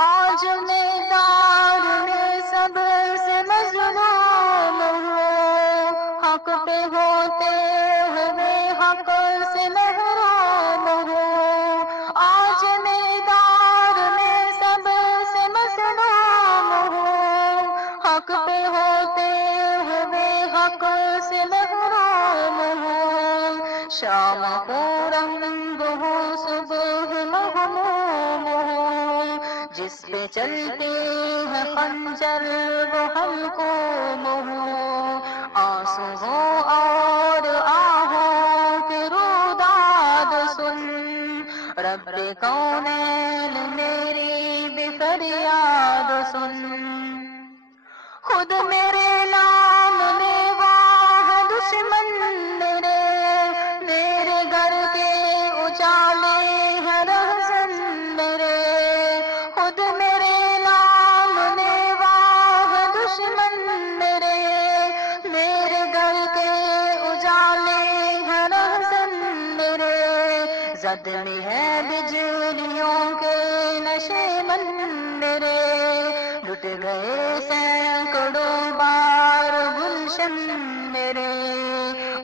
آج میدان میں سب سے مظلوم ہوں، حق پہ ہوتے ہوئے حق سے محروم ہوں۔ آج میدان میں سب سے مظلوم ہوں، حق پہ ہوتے ہوئے حق سے محروم ہوں۔ شام کو رنگ ہوں، صبح مغموم ہوں، جس پہ چلتے ہیں خنجر وہ ہم کو ہوں۔ آنسوؤں اور آہوں کی روداد سن، رب کونین میری بھی فریاد سن۔ خود میرے نام لیوا ہے دشمن میرے گھر کے اجالے ہیں رہزن میرے۔ خود میرے نام لیوا ہے دشمن میرے گھر کے اجالے ہیں رہزن میرے۔ زد میں ہے بجلیوں کے نشے من میرے، لٹ گئے سینکڑوں بار گلشن میرے۔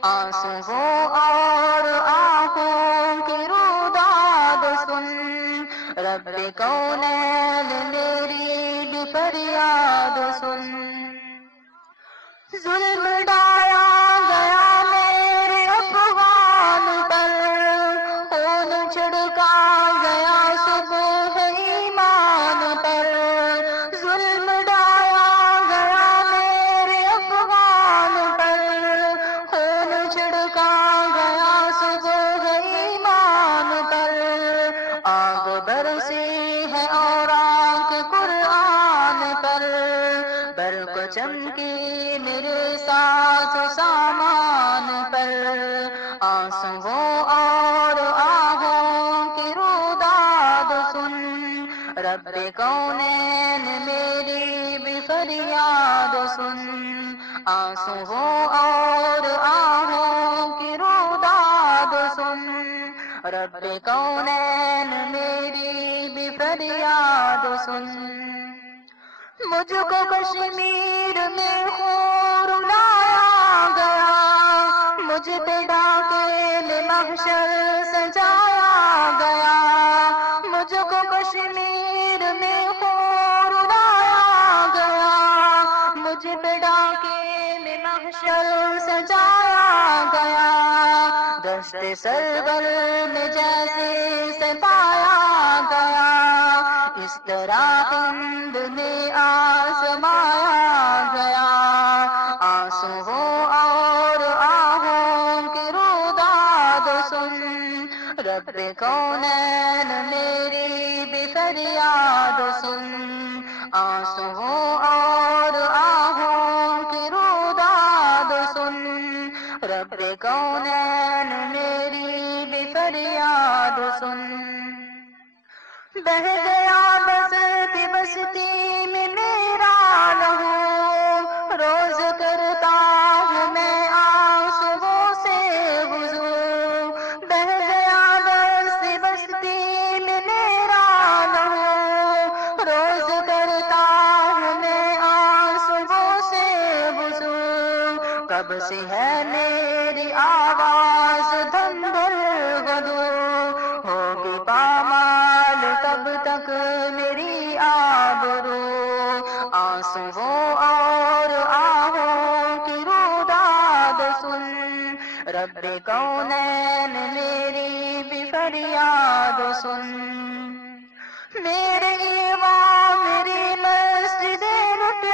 آنسوؤں اور آنکھوں کی روداد سن، رب کونین میری بھی فریاد سن۔ ظلم ڈایا گیا میرے افغان پر، خون چھڑکا گیا صبح ایمان پر۔ ظلم ڈایا گیا میرے افغان پر، خون چھڑکا گیا صبح ایمان پر۔ آگ برسی ہے اور آنکھ قرآن پر، برق چمکی میرے ساز و سامان پر۔ آنسوؤں اور آہوں کی روداد سن، رب کونین میری بھی فریاد سن۔ آنسوؤں اور آہوں کی روداد سن، رب کونین میری بھی فریاد سن۔ مجھ کو کشمیر میں خون رلایا گیا، مجھ پہ ڈاکے محشر سجایا گیا۔ مجھ کو کشمیر میں خون رلایا گیا، مجھ پہ ڈاکے محشر سجایا گیا۔ دست سرور میں جیسے ستایا گیا، اس طرح ہند میں آزمایا گیا۔ آنسوؤں اور آہوں کی روداد سن، رب کونین میری بھی فریاد سن۔ آنسوؤں اور آہوں کی روداد سن، رب کونین میری بھی فریاد سن۔ بہ گیا بستی بستی میں میرا لہو، روز کرتا ہوں میں آنسوؤں سے وضو۔ بہ گیا بستی بستی میں میرا لہو، روز کرتا ہوں میں آنسوؤں سے وضو۔ کب سے ہے میری آواز دھن بھر گدو، ہوگی پامال کب تک میری آبرو۔ آنسوؤں اور آہوں کی روداد سن، رب کونین میری بھی فریاد سن۔ میرے ایوان میری مسجدیں لٹ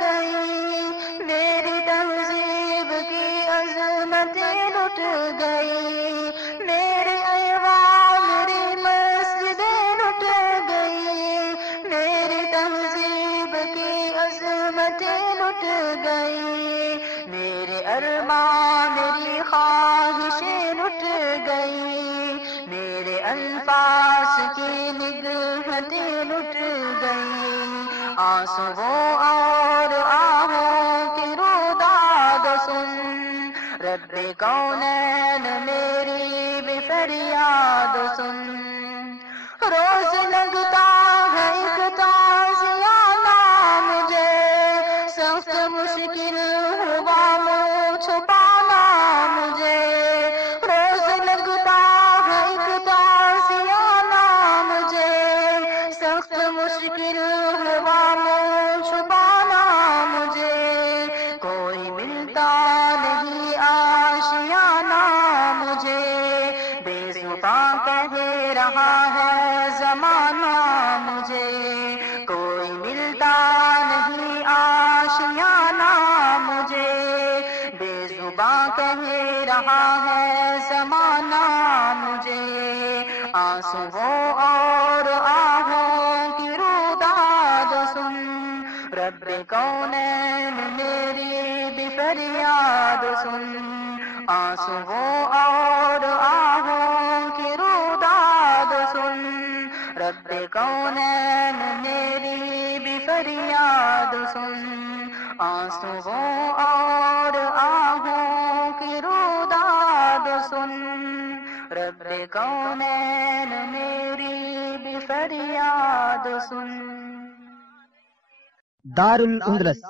گئی، میری تہذیب کی عظمتیں لٹ گئی۔ میرے ایوان میری مسجدیں لٹ گئی، میری تہذیب کی عظمتیں لٹ گئی۔ میرے ارمان میری خواہشیں لٹ گئی، میرے الفاظ کی نگہتیں لٹ گئی۔ آنسوؤں اور آہوں کی روداد سن، رب کونین میری بھی فریاد سن۔ روز لگتا ہے ایک سخت مشکل ہوا منہ چھپانا مجھے، کوئی ملتا نہیں آشیانہ مجھے، بے زباں کہہ رہا ہے زمانہ مجھے، کوئی ملتا نہیں آشیانہ مجھے، بے زباں کہہ رہا ہے زمانہ مجھے، آنسوؤں اور آہوں کی روداد سن، رب کونین میری بھی فریاد سن، آنسوؤں اور آہوں کی روداد سن، رب کونین میری بھی فریاد سن، آنسوؤں اور آہوں کی روداد سن، رب کونین میری بھی فریاد سن۔ دار الاندلس